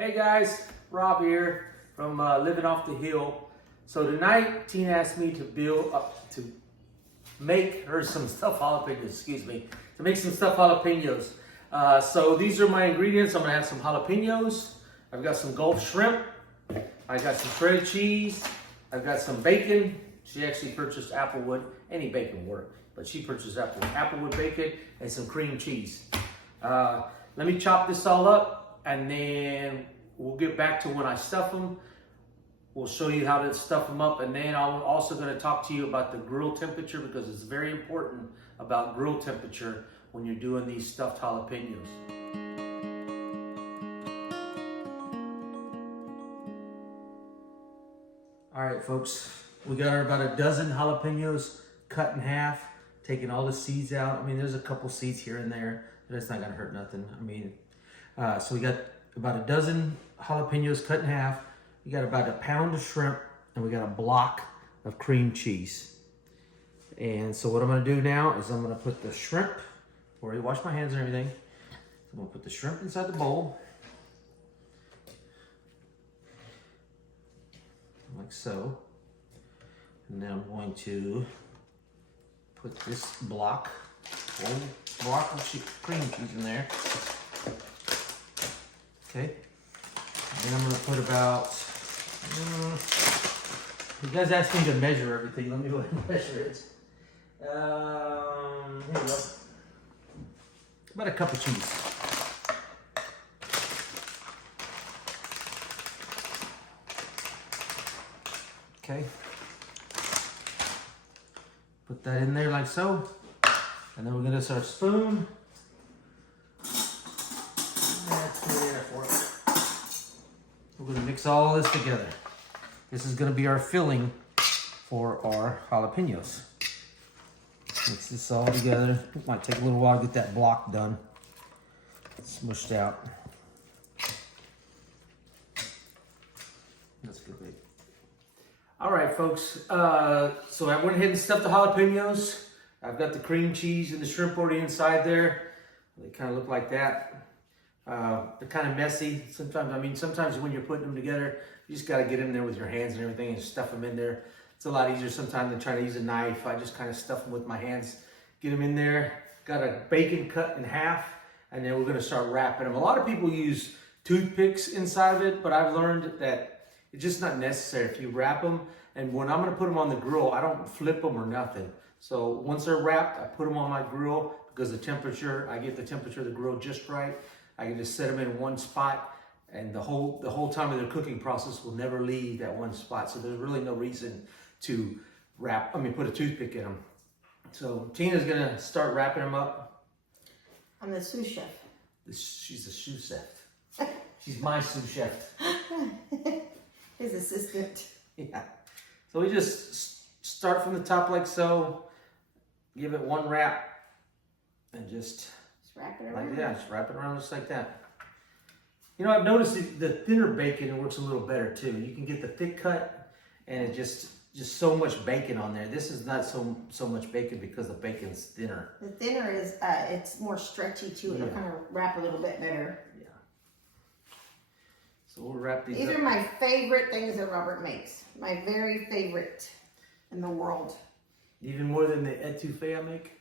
Hey guys, Rob here from Living Off the Hill. So tonight, Tina asked me to make her some stuffed jalapenos, to make some stuffed jalapenos. So these are my ingredients. I'm gonna have some jalapenos. I've got some Gulf shrimp. I got some shredded cheese. I've got some bacon. She actually purchased Applewood. Any bacon work, but she purchased Applewood bacon and some cream cheese. Let me chop this all up. And then we'll get back to when I stuff them. We'll show you how to stuff them up. And then I'm also going to talk to you about the grill temperature, because it's very important about grill temperature when you're doing these stuffed jalapenos. All right, folks, we got about a dozen jalapenos cut in half, taking all the seeds out. I mean, there's a couple seeds here and there, but it's not going to hurt nothing. I mean, so we got about a dozen jalapenos cut in half. We got about a pound of shrimp, and we got a block of cream cheese. And so what I'm gonna do now is I'm gonna put the shrimp, already washed my hands and everything. So I'm gonna put the shrimp inside the bowl, like so. And then I'm going to put this block of cream cheese in there. Okay, and then I'm gonna put about, you guys asked me to measure everything. Let me go ahead and measure it. Here we go. About a cup of cheese. Okay. Put that in there like so. And then we're gonna start spoon. We're gonna mix all this together. This is gonna be our filling for our jalapenos. Mix this all together. It might take a little while to get that block done. Smushed out. That's good, babe. All right, folks. So I went ahead and stuffed the jalapenos. I've got the cream cheese and the shrimp already inside there. They kind of look like that. They're kind of messy. Sometimes when you're putting them together, you just got to get them there with your hands and everything and stuff them in there. It's a lot easier sometimes than trying to use a knife. I just kind of stuff them with my hands, get them in there. Got a bacon cut in half, and then we're going to start wrapping them. A lot of people use toothpicks inside of it, but I've learned that it's just not necessary. If you wrap them, and when I'm going to put them on the grill, I don't flip them or nothing. So once they're wrapped, I put them on my grill, because I get the temperature of the grill just right. I can just set them in one spot, and the whole time of their cooking process will never leave that one spot. So there's really no reason to put a toothpick in them. So Tina's gonna start wrapping them up. I'm the sous chef. She's a sous chef. She's my sous chef. His assistant. Yeah. So we just start from the top like so, give it one wrap, and just wrap it around. Just wrap it around just like that. You know, I've noticed the thinner bacon works a little better too. You can get the thick cut, and it just so much bacon on there. This is not so much bacon because the bacon's thinner. The thinner is it's more stretchy too. It'll kind of wrap a little bit better. Yeah. So we'll wrap these. These up. are my favorite things that Robert makes. My very favorite in the world. Even more than the etouffee I make.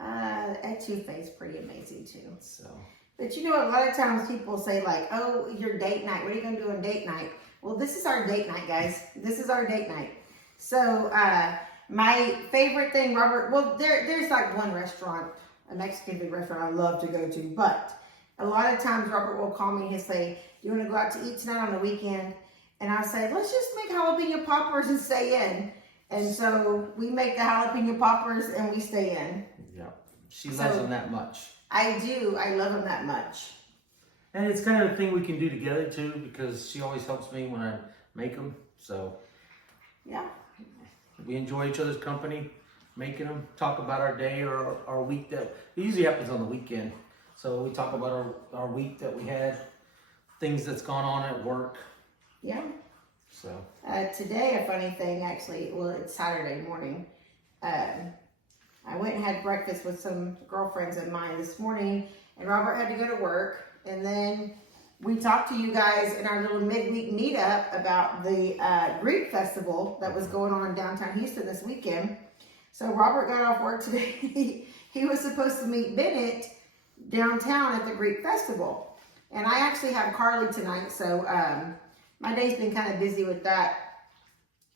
Etouffee is pretty amazing too. So. But you know, a lot of times people say like, oh, your date night. What are you going to do on date night? Well, this is our date night, guys. This is our date night. So my favorite thing, Robert, well, there's like one restaurant, a Mexican food restaurant I love to go to. But a lot of times Robert will call me and he'll say, do you want to go out to eat tonight on the weekend? And I'll say, let's just make jalapeno poppers and stay in. And so we make the jalapeno poppers and we stay in. Yeah. She loves them that much. I do. I love them that much. And it's kind of a thing we can do together too, because she always helps me when I make them. So yeah, we enjoy each other's company, making them, talk about our day or our week. That it usually happens on the weekend. So we talk about our week that we had, things that's gone on at work. Yeah. So today, a funny thing, actually, well, it's Saturday morning. I went and had breakfast with some girlfriends of mine this morning, and Robert had to go to work, and then we talked to you guys in our little midweek meetup about the Greek festival that was going on in downtown Houston this weekend. So Robert got off work today. He was supposed to meet Bennett downtown at the Greek festival. And I actually have Carly tonight, so my day's been kind of busy with that.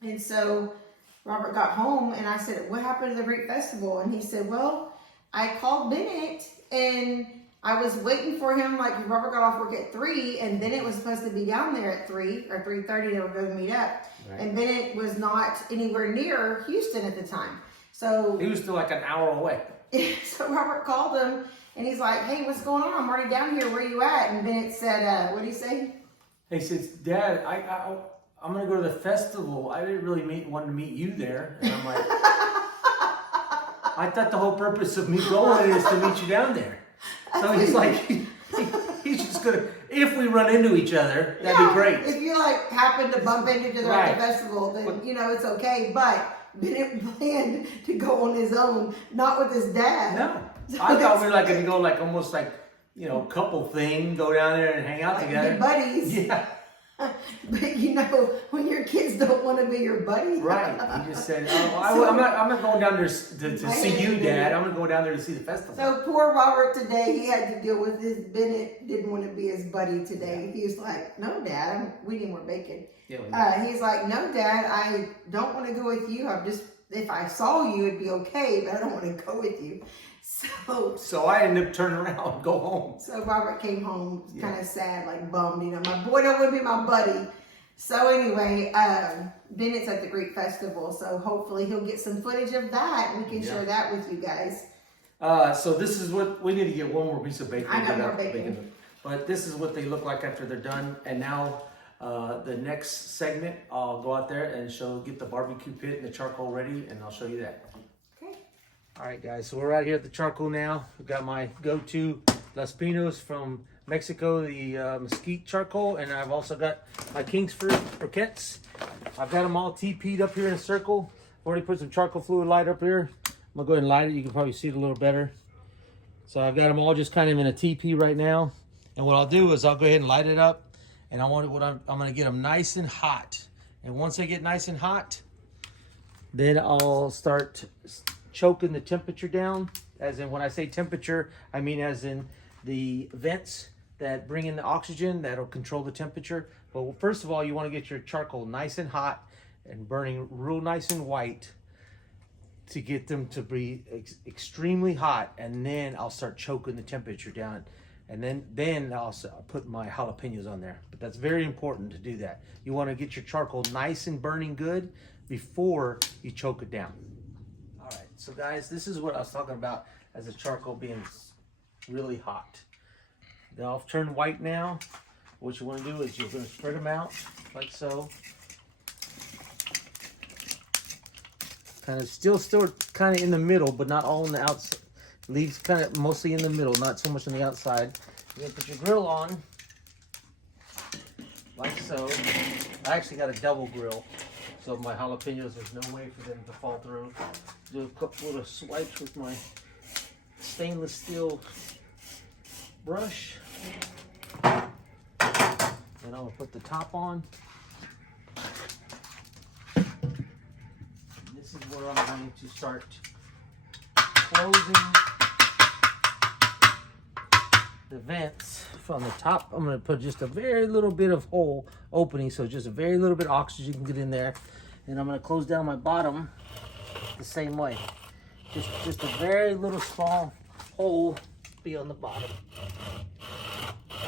And so Robert got home and I said, what happened to the Greek festival? And he said, well, I called Bennett and I was waiting for him, like Robert got off work at 3 and Bennett was supposed to be down there at 3 or 3:30, they were going to meet up. Right. And Bennett was not anywhere near Houston at the time. So he was still like an hour away. So Robert called him and he's like, hey, what's going on? I'm already down here. Where you at? And Bennett said, what did he say? He says, Dad, I'm going to go to the festival. I didn't really want to meet you there. And I'm like, I thought the whole purpose of me going is to meet you down there. So he's like, he's just going to, if we run into each other, that'd be great. If you like happen to bump into each other at the festival, then you know it's okay. But Bennett planned to go on his own, not with his dad. No. So I thought we were like going to go like almost like, you know, couple thing, go down there and hang out like together. Be buddies. Yeah. But you know, when your kids don't want to be your buddy. Right. He just said, oh, I'm not going down there to see you, Dad. I'm going to go down there to see the festival. So poor Robert today, he had to deal with his Bennett didn't want to be his buddy today. Yeah. He was like, no, Dad, we need more bacon. Yeah, he's like, no, Dad, I don't want to go with you. If I saw you, it'd be okay, but I don't want to go with you. So I ended up turning around and go home. So Robert came home kind of sad, like bummed, you know, my boy don't want to be my buddy. So anyway, Bennett's at the Greek festival, so hopefully he'll get some footage of that and we can share that with you guys. So this is what, we need to get one more piece of bacon. I got more bacon. But this is what they look like after they're done. And now the next segment, I'll go out there and get the barbecue pit and the charcoal ready, and I'll show you that. All right, guys, so we're out here at the charcoal now. We've got my go-to Las Pinos from Mexico, the mesquite charcoal, and I've also got my Kingsford briquettes. I've got them all TP'd up here in a circle. I've already put some charcoal fluid light up here. I'm gonna go ahead and light it. You can probably see it a little better. So I've got them all just kind of in a TP right now. And what I'll do is I'll go ahead and light it up, and I'm gonna get them nice and hot. And once they get nice and hot, then I'll start choking the temperature down. As in, when I say temperature, I mean as in the vents that bring in the oxygen that'll control the temperature. But first of all, you want to get your charcoal nice and hot and burning real nice and white to get them to be extremely hot, and then I'll start choking the temperature down, and then I'll put my jalapenos on there. But that's very important to do that. You want to get your charcoal nice and burning good before you choke it down. So guys, this is what I was talking about as the charcoal being really hot. They're all turned white now. What you want to do is you're going to spread them out like so. Kind of still kind of in the middle, but not all on the outside. Leaves kind of mostly in the middle, not so much on the outside. You're going to put your grill on like so. I actually got a double grill. So my jalapenos, there's no way for them to fall through. Do a couple little swipes with my stainless steel brush. Then I'm gonna put the top on. And this is where I'm going to start closing the vents from the top. I'm going to put just a very little bit of hole opening, so just a very little bit of oxygen can get in there. And I'm going to close down my bottom the same way. Just a very little small hole be on the bottom.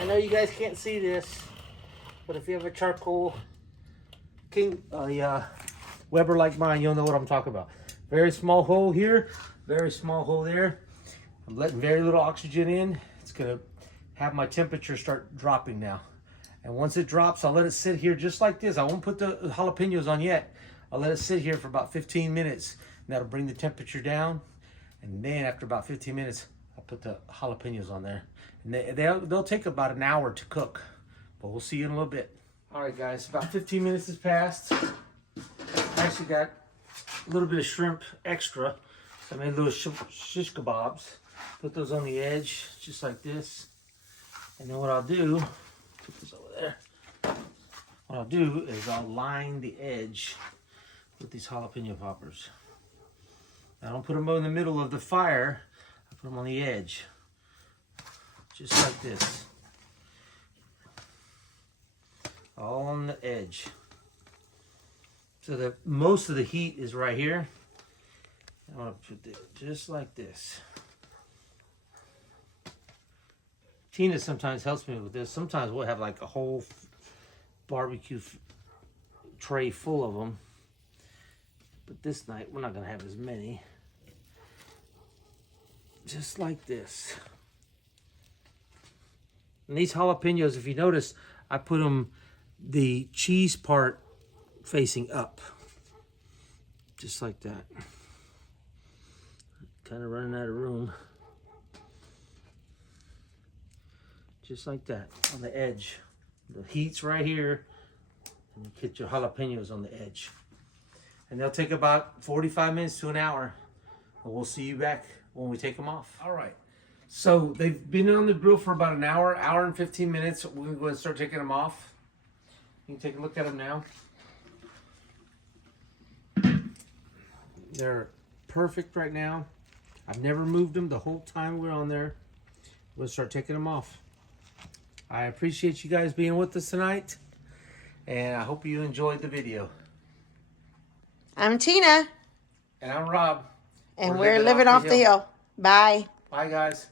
I know you guys can't see this, but if you have a charcoal Weber like mine, you'll know what I'm talking about. Very small hole here, very small hole there. I'm letting very little oxygen in. It's going to have my temperature start dropping now. And once it drops, I'll let it sit here just like this. I won't put the jalapenos on yet. I'll let it sit here for about 15 minutes. And that'll bring the temperature down. And then after about 15 minutes, I'll put the jalapenos on there. And they'll take about an hour to cook. But we'll see you in a little bit. All right, guys, about 15 minutes has passed. I actually got a little bit of shrimp extra. So I made little shish kebabs. Put those on the edge, just like this. And then what I'll do, what I'll do is I'll line the edge with these jalapeno poppers. I don't put them in the middle of the fire. I put them on the edge, just like this. All on the edge. So that most of the heat is right here. I'm gonna put it just like this. Tina sometimes helps me with this. Sometimes we'll have like a whole barbecue tray full of them. But this night, we're not gonna have as many. Just like this. And these jalapenos, if you notice, I put them, the cheese part facing up. Just like that. Kind of running out of room. Just like that, on the edge. The heat's right here, and you get your jalapenos on the edge. And they'll take about 45 minutes to an hour. And we'll see you back when we take them off. All right. So they've been on the grill for about an hour and 15 minutes. We're going to go and start taking them off. You can take a look at them now. They're perfect right now. I've never moved them the whole time we're on there. We'll start taking them off. I appreciate you guys being with us tonight. And I hope you enjoyed the video. I'm Tina. And I'm Rob. And we're living off the hill. Bye. Bye, guys.